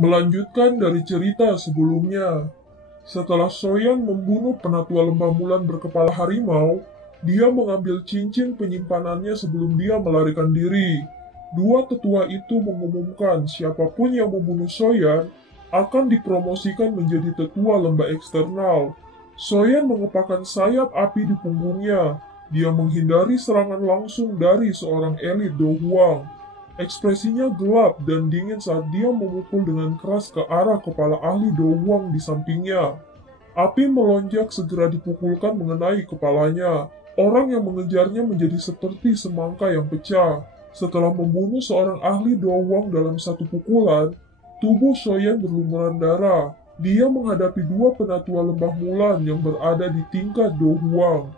Melanjutkan dari cerita sebelumnya, setelah Soyan membunuh penatua lembah Mulan berkepala harimau, dia mengambil cincin penyimpanannya sebelum dia melarikan diri. Dua tetua itu mengumumkan siapapun yang membunuh Soyan akan dipromosikan menjadi tetua lembah eksternal. Soyan mengepakkan sayap api di punggungnya. Dia menghindari serangan langsung dari seorang elit Do Huang. Ekspresinya gelap dan dingin saat dia memukul dengan keras ke arah kepala ahli Do Huang di sampingnya. Api melonjak segera dipukulkan mengenai kepalanya. Orang yang mengejarnya menjadi seperti semangka yang pecah. Setelah membunuh seorang ahli Do Huang dalam satu pukulan, tubuh Soyan berlumuran darah. Dia menghadapi dua penatua lembah Mulan yang berada di tingkat Do Huang.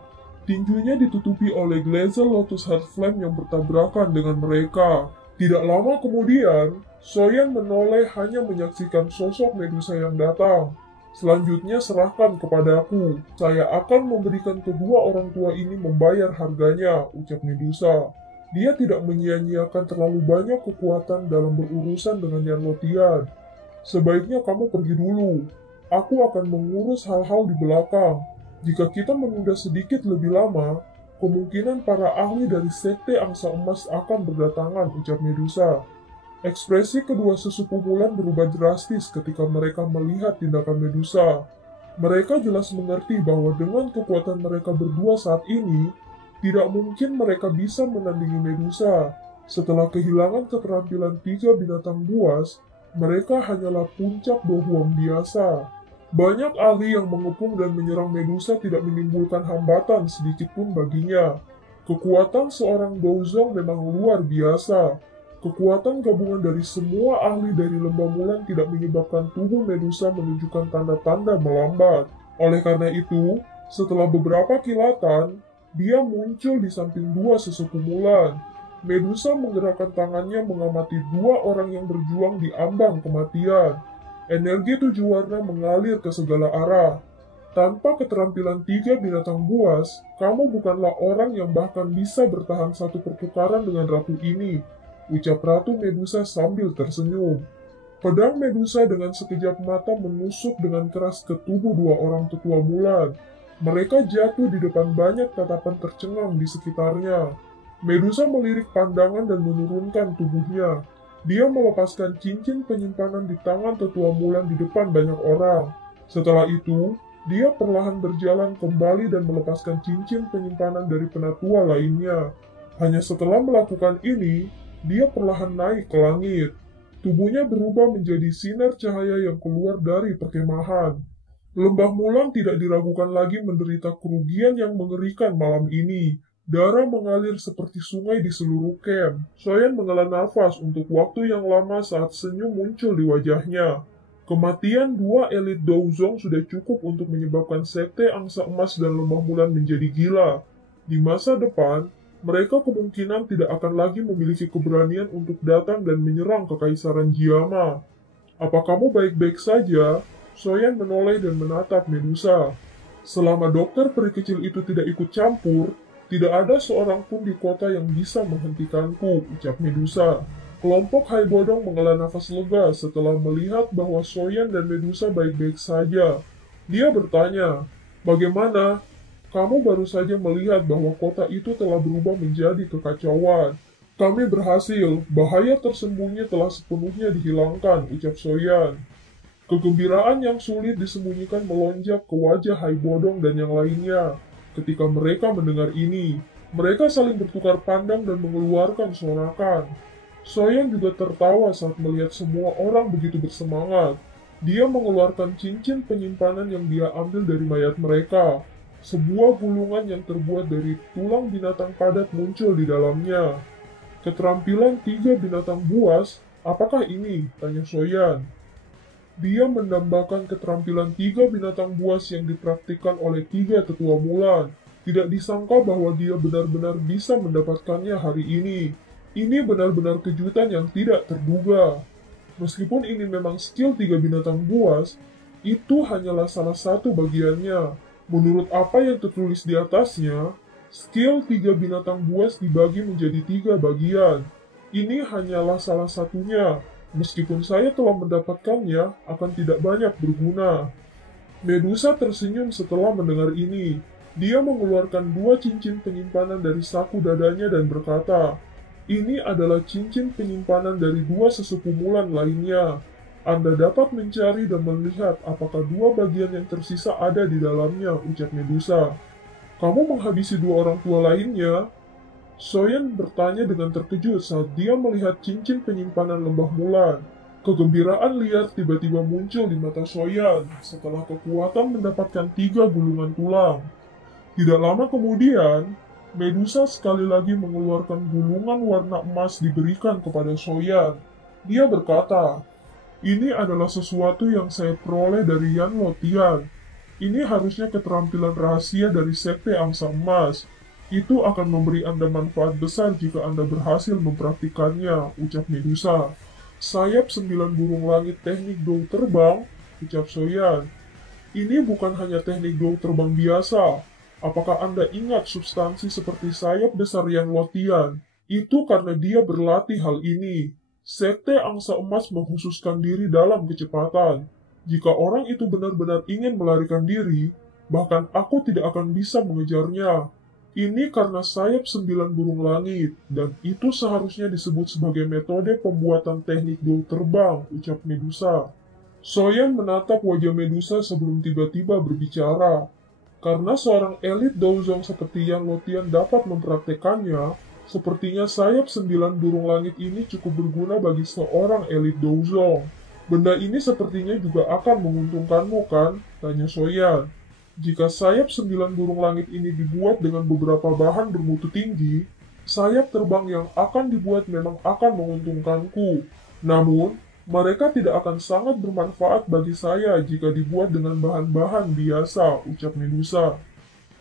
Tinjunya ditutupi oleh Glazer Lotus Heart Flame yang bertabrakan dengan mereka. Tidak lama kemudian, Soyan menoleh hanya menyaksikan sosok Medusa yang datang. Selanjutnya serahkan kepadaku. Saya akan memberikan kedua orang tua ini membayar harganya, ucap Medusa. Dia tidak menyia-nyiakan terlalu banyak kekuatan dalam berurusan dengan Yan Lotian. Sebaiknya kamu pergi dulu. Aku akan mengurus hal-hal di belakang. Jika kita menunda sedikit lebih lama, kemungkinan para ahli dari Sekte Angsa Emas akan berdatangan, ucap Medusa. Ekspresi kedua sesepuh Mulan berubah drastis ketika mereka melihat tindakan Medusa. Mereka jelas mengerti bahwa dengan kekuatan mereka berdua saat ini, tidak mungkin mereka bisa menandingi Medusa. Setelah kehilangan keterampilan tiga binatang buas, mereka hanyalah puncak Do Huang biasa. Banyak ahli yang mengepung dan menyerang Medusa tidak menimbulkan hambatan sedikitpun baginya. Kekuatan seorang Douzong memang luar biasa. Kekuatan gabungan dari semua ahli dari lembah Mulan tidak menyebabkan tubuh Medusa menunjukkan tanda-tanda melambat. Oleh karena itu, setelah beberapa kilatan, dia muncul di samping dua sesepuh Mulan. Medusa menggerakkan tangannya mengamati dua orang yang berjuang di ambang kematian. Energi tujuh warna mengalir ke segala arah. Tanpa keterampilan tiga binatang buas, kamu bukanlah orang yang bahkan bisa bertahan satu pertukaran dengan ratu ini, ucap Ratu Medusa sambil tersenyum. Pedang Medusa dengan sekejap mata menusuk dengan keras ke tubuh dua orang tetua Mulan. Mereka jatuh di depan banyak tatapan tercengang di sekitarnya. Medusa melirik pandangan dan menurunkan tubuhnya. Dia melepaskan cincin penyimpanan di tangan tetua Mulan di depan banyak orang. Setelah itu, dia perlahan berjalan kembali dan melepaskan cincin penyimpanan dari penatua lainnya. Hanya setelah melakukan ini, dia perlahan naik ke langit. Tubuhnya berubah menjadi sinar cahaya yang keluar dari perkemahan. Lembah Mulan tidak diragukan lagi menderita kerugian yang mengerikan malam ini. Darah mengalir seperti sungai di seluruh camp. Soyan menghela nafas untuk waktu yang lama saat senyum muncul di wajahnya. Kematian dua elit Douzong sudah cukup untuk menyebabkan Sekte Angsa Emas dan Lembah Mulan menjadi gila. Di masa depan, mereka kemungkinan tidak akan lagi memiliki keberanian untuk datang dan menyerang Kekaisaran Jiama. Apa kamu baik-baik saja? Soyan menoleh dan menatap Medusa. Selama dokter peri kecil itu tidak ikut campur, tidak ada seorang pun di kota yang bisa menghentikanku, ucap Medusa. Kelompok Hai Bodong menghela nafas lega setelah melihat bahwa Soyan dan Medusa baik-baik saja. Dia bertanya, bagaimana? Kamu baru saja melihat bahwa kota itu telah berubah menjadi kekacauan. Kami berhasil, bahaya tersembunyi telah sepenuhnya dihilangkan, ucap Soyan. Kegembiraan yang sulit disembunyikan melonjak ke wajah Hai Bodong dan yang lainnya. Ketika mereka mendengar ini, mereka saling bertukar pandang dan mengeluarkan sorakan. Soyan juga tertawa saat melihat semua orang begitu bersemangat. Dia mengeluarkan cincin penyimpanan yang dia ambil dari mayat mereka. Sebuah gulungan yang terbuat dari tulang binatang padat muncul di dalamnya. Keterampilan tiga binatang buas, apakah ini? Tanya Soyan. Dia mendambakan keterampilan tiga binatang buas yang dipraktikkan oleh tiga tetua Mulan. Tidak disangka bahwa dia benar-benar bisa mendapatkannya hari ini. Ini benar-benar kejutan yang tidak terduga. Meskipun ini memang skill tiga binatang buas, itu hanyalah salah satu bagiannya. Menurut apa yang tertulis di atasnya, skill tiga binatang buas dibagi menjadi tiga bagian. Ini hanyalah salah satunya. Meskipun saya telah mendapatkannya, akan tidak banyak berguna. Medusa tersenyum setelah mendengar ini. Dia mengeluarkan 2 cincin penyimpanan dari saku dadanya dan berkata, "Ini adalah cincin penyimpanan dari 2 sesepuh Mulan lainnya. Anda dapat mencari dan melihat apakah 2 bagian yang tersisa ada di dalamnya," ucap Medusa. "Kamu menghabisi 2 orang tua lainnya?" Soyan bertanya dengan terkejut saat dia melihat cincin penyimpanan lembah Mulan. Kegembiraan liar tiba-tiba muncul di mata Soyan setelah kekuatan mendapatkan 3 gulungan tulang. Tidak lama kemudian, Medusa sekali lagi mengeluarkan gulungan warna emas diberikan kepada Soyan. Dia berkata, "Ini adalah sesuatu yang saya peroleh dari Yan Lotian. Ini harusnya keterampilan rahasia dari Sekte Angsa Emas. Itu akan memberi Anda manfaat besar jika Anda berhasil mempraktikannya," ucap Medusa. "Sayap 9 burung langit teknik dou terbang," ucap Soyan. "Ini bukan hanya teknik dou terbang biasa. Apakah Anda ingat substansi seperti sayap besar Yan Lotian? Itu karena dia berlatih hal ini. Sekte Angsa Emas mengkhususkan diri dalam kecepatan. Jika orang itu benar-benar ingin melarikan diri, bahkan aku tidak akan bisa mengejarnya. Ini karena sayap 9 burung langit, dan itu seharusnya disebut sebagai metode pembuatan teknik dou terbang," ucap Medusa. Soyan menatap wajah Medusa sebelum tiba-tiba berbicara. Karena seorang elit douzong seperti Yan Lotian dapat mempraktekannya, sepertinya sayap 9 burung langit ini cukup berguna bagi seorang elit douzong. "Benda ini sepertinya juga akan menguntungkanmu, kan?" tanya Soyan. "Jika sayap 9 burung langit ini dibuat dengan beberapa bahan bermutu tinggi, sayap terbang yang akan dibuat memang akan menguntungkanku. Namun, mereka tidak akan sangat bermanfaat bagi saya jika dibuat dengan bahan-bahan biasa," ucap Medusa.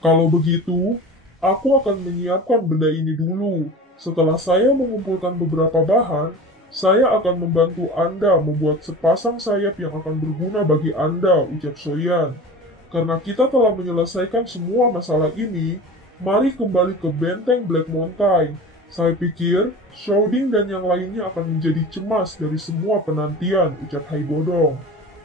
"Kalau begitu, aku akan menyiapkan benda ini dulu. Setelah saya mengumpulkan beberapa bahan, saya akan membantu Anda membuat sepasang sayap yang akan berguna bagi Anda," ucap Soyan. "Karena kita telah menyelesaikan semua masalah ini, mari kembali ke benteng Black Mountain. Saya pikir Shouding dan yang lainnya akan menjadi cemas dari semua penantian," ucap Haibodong.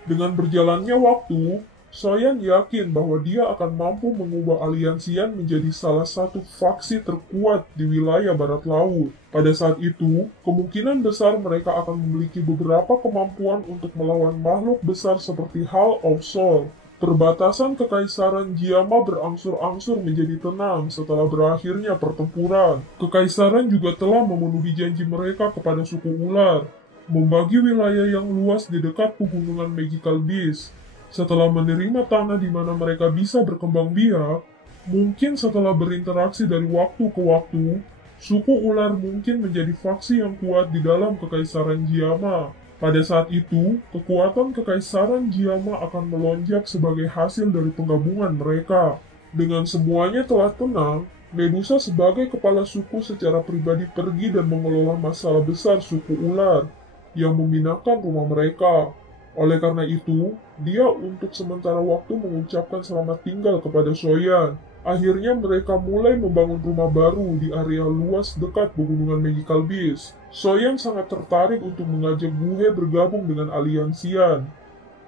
Dengan berjalannya waktu, Soyan yakin bahwa dia akan mampu mengubah aliansian menjadi salah satu faksi terkuat di wilayah barat laut. Pada saat itu, kemungkinan besar mereka akan memiliki beberapa kemampuan untuk melawan makhluk besar seperti Hall of Soul. Perbatasan Kekaisaran Jiama berangsur-angsur menjadi tenang setelah berakhirnya pertempuran. Kekaisaran juga telah memenuhi janji mereka kepada suku ular, membagi wilayah yang luas di dekat pegunungan Magical Beast. Setelah menerima tanah di mana mereka bisa berkembang biak, mungkin setelah berinteraksi dari waktu ke waktu, suku ular mungkin menjadi faksi yang kuat di dalam Kekaisaran Jiama. Pada saat itu, kekuatan Kekaisaran Jiama akan melonjak sebagai hasil dari penggabungan mereka. Dengan semuanya telah tenang, Medusa sebagai kepala suku secara pribadi pergi dan mengelola masalah besar suku ular yang meminahkan rumah mereka. Oleh karena itu, dia untuk sementara waktu mengucapkan selamat tinggal kepada Soyan. Akhirnya mereka mulai membangun rumah baru di area luas dekat pegunungan Magical Beast. Soyan sangat tertarik untuk mengajak Guhe bergabung dengan aliansian.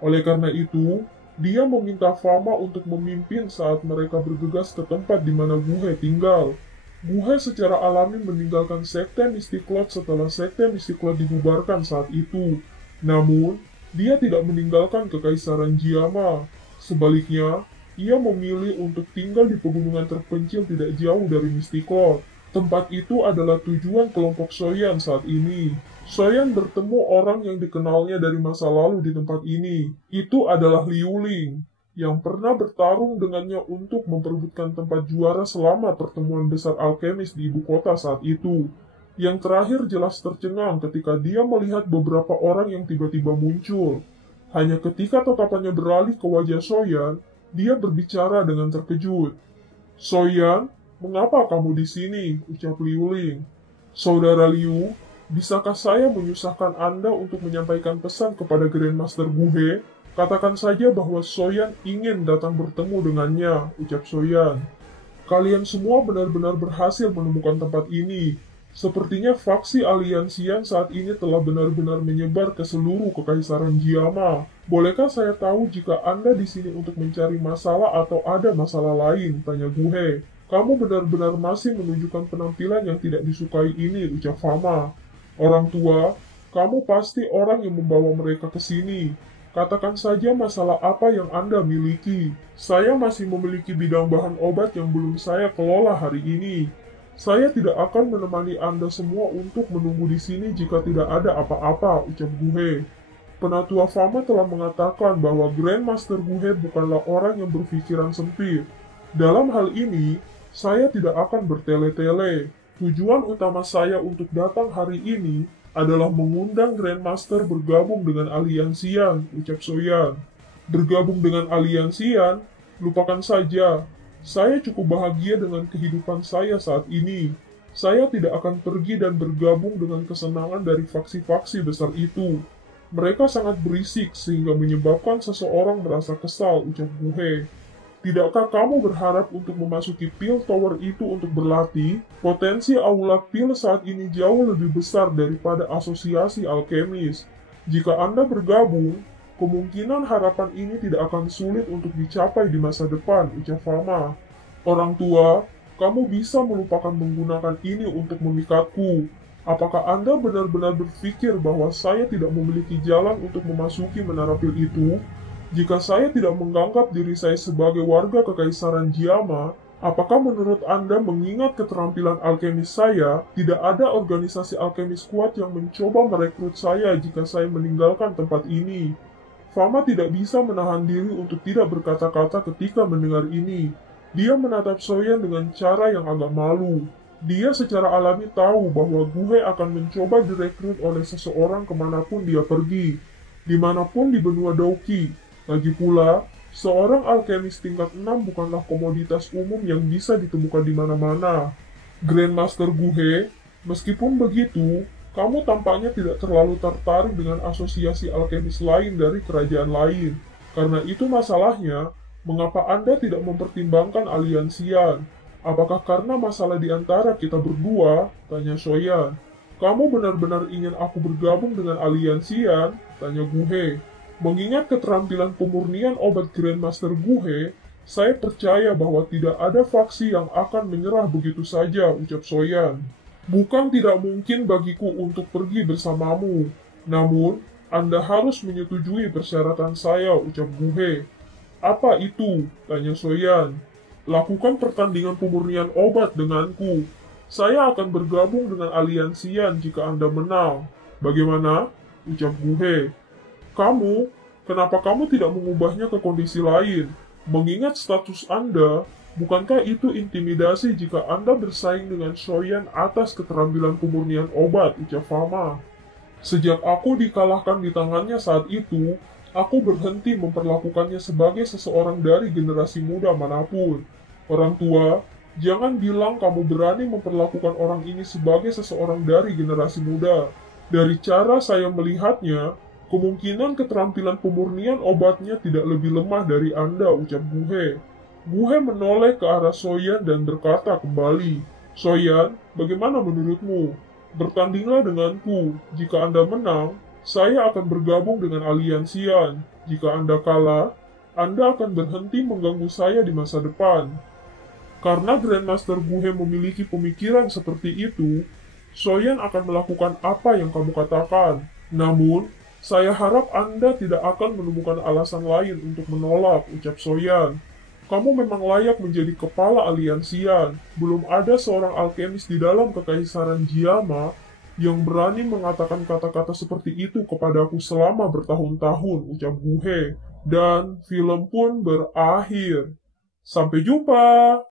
Oleh karena itu, dia meminta Fama untuk memimpin saat mereka bergegas ke tempat di mana Guhe tinggal. Guhe secara alami meninggalkan Sekte Mystiklot setelah Sekte Mystiklot dibubarkan saat itu. Namun, dia tidak meninggalkan Kekaisaran Jiama. Sebaliknya, ia memilih untuk tinggal di pegunungan terpencil tidak jauh dari Mystiklot. Tempat itu adalah tujuan kelompok Soyan saat ini. Soyan bertemu orang yang dikenalnya dari masa lalu di tempat ini. Itu adalah Liu Ling, yang pernah bertarung dengannya untuk memperebutkan tempat juara selama pertemuan besar alkemis di ibu kota saat itu. Yang terakhir jelas tercengang ketika dia melihat beberapa orang yang tiba-tiba muncul. Hanya ketika tatapannya beralih ke wajah Soyan, dia berbicara dengan terkejut. "Soyan, mengapa kamu di sini?" ucap Liu Ling. "Saudara Liu, bisakah saya menyusahkan Anda untuk menyampaikan pesan kepada Grandmaster Guhe? Katakan saja bahwa Soyan ingin datang bertemu dengannya," ucap Soyan. "Kalian semua benar-benar berhasil menemukan tempat ini. Sepertinya faksi aliansian saat ini telah benar-benar menyebar ke seluruh kekaisaran Jiama. Bolehkah saya tahu jika Anda di sini untuk mencari masalah atau ada masalah lain? Tanya Guhe. Kamu benar-benar masih menunjukkan penampilan yang tidak disukai ini, ucap Fama. Orang tua, kamu pasti orang yang membawa mereka ke sini. Katakan saja masalah apa yang Anda miliki. Saya masih memiliki bidang bahan obat yang belum saya kelola hari ini. Saya tidak akan menemani Anda semua untuk menunggu di sini jika tidak ada apa-apa, ucap Guhe. Penatua Fama telah mengatakan bahwa Grandmaster Guhe bukanlah orang yang berpikiran sempit. Dalam hal ini, saya tidak akan bertele-tele. Tujuan utama saya untuk datang hari ini adalah mengundang Grandmaster bergabung dengan Aliansian, ucap Soyan. Bergabung dengan Aliansian? Lupakan saja. Saya cukup bahagia dengan kehidupan saya saat ini. Saya tidak akan pergi dan bergabung dengan kesenangan dari faksi-faksi besar itu. Mereka sangat berisik sehingga menyebabkan seseorang merasa kesal, ucap Guhe. Tidakkah kamu berharap untuk memasuki Pil Tower itu untuk berlatih? Potensi aula Pil saat ini jauh lebih besar daripada asosiasi alkemis. Jika Anda bergabung, kemungkinan harapan ini tidak akan sulit untuk dicapai di masa depan, ucap Fama. Orang tua, kamu bisa melupakan menggunakan ini untuk memikatku. Apakah Anda benar-benar berpikir bahwa saya tidak memiliki jalan untuk memasuki menara pil itu? Jika saya tidak menganggap diri saya sebagai warga kekaisaran Jiama, apakah menurut Anda mengingat keterampilan alkemis saya, tidak ada organisasi alkemis kuat yang mencoba merekrut saya jika saya meninggalkan tempat ini? Fama tidak bisa menahan diri untuk tidak berkata-kata ketika mendengar ini. Dia menatap Soyan dengan cara yang agak malu. Dia secara alami tahu bahwa Guhe akan mencoba direkrut oleh seseorang kemanapun dia pergi, dimanapun di benua Douki. Lagi pula, seorang alkemis tingkat 6 bukanlah komoditas umum yang bisa ditemukan di mana-mana. Grandmaster Guhe, meskipun begitu, kamu tampaknya tidak terlalu tertarik dengan asosiasi alkemis lain dari kerajaan lain. Karena itu masalahnya, mengapa Anda tidak mempertimbangkan aliansian? Apakah karena masalah di antara kita berdua? Tanya Soyan. Kamu benar-benar ingin aku bergabung dengan aliansian? Tanya Guhe. Mengingat keterampilan pemurnian obat Grandmaster Guhe, saya percaya bahwa tidak ada faksi yang akan menyerah begitu saja, ucap Soyan. Bukan tidak mungkin bagiku untuk pergi bersamamu, namun Anda harus menyetujui persyaratan saya, ucap Guhe. Apa itu? Tanya Soyan. Lakukan pertandingan pemurnian obat denganku. Saya akan bergabung dengan aliansian jika Anda menang. Bagaimana? Ucap Guhe. Kenapa kamu tidak mengubahnya ke kondisi lain? Mengingat status Anda, bukankah itu intimidasi jika Anda bersaing dengan Soyan atas keterampilan pemurnian obat, ucap Fama. Sejak aku dikalahkan di tangannya saat itu, aku berhenti memperlakukannya sebagai seseorang dari generasi muda manapun. Orang tua, jangan bilang kamu berani memperlakukan orang ini sebagai seseorang dari generasi muda. Dari cara saya melihatnya, kemungkinan keterampilan pemurnian obatnya tidak lebih lemah dari Anda, ucap Guhe. Guhe menoleh ke arah Soyan dan berkata kembali, Soyan, bagaimana menurutmu? Bertandinglah denganku. Jika Anda menang, saya akan bergabung dengan aliansian. Jika Anda kalah, Anda akan berhenti mengganggu saya di masa depan. Karena Grandmaster Guhe memiliki pemikiran seperti itu, Soyan akan melakukan apa yang kamu katakan. Namun, saya harap Anda tidak akan menemukan alasan lain untuk menolak, ucap Soyan. Kamu memang layak menjadi kepala aliansian. Belum ada seorang alkemis di dalam kekaisaran Jiama yang berani mengatakan kata-kata seperti itu kepadaku selama bertahun-tahun, ucap Guhe. Dan film pun berakhir. Sampai jumpa!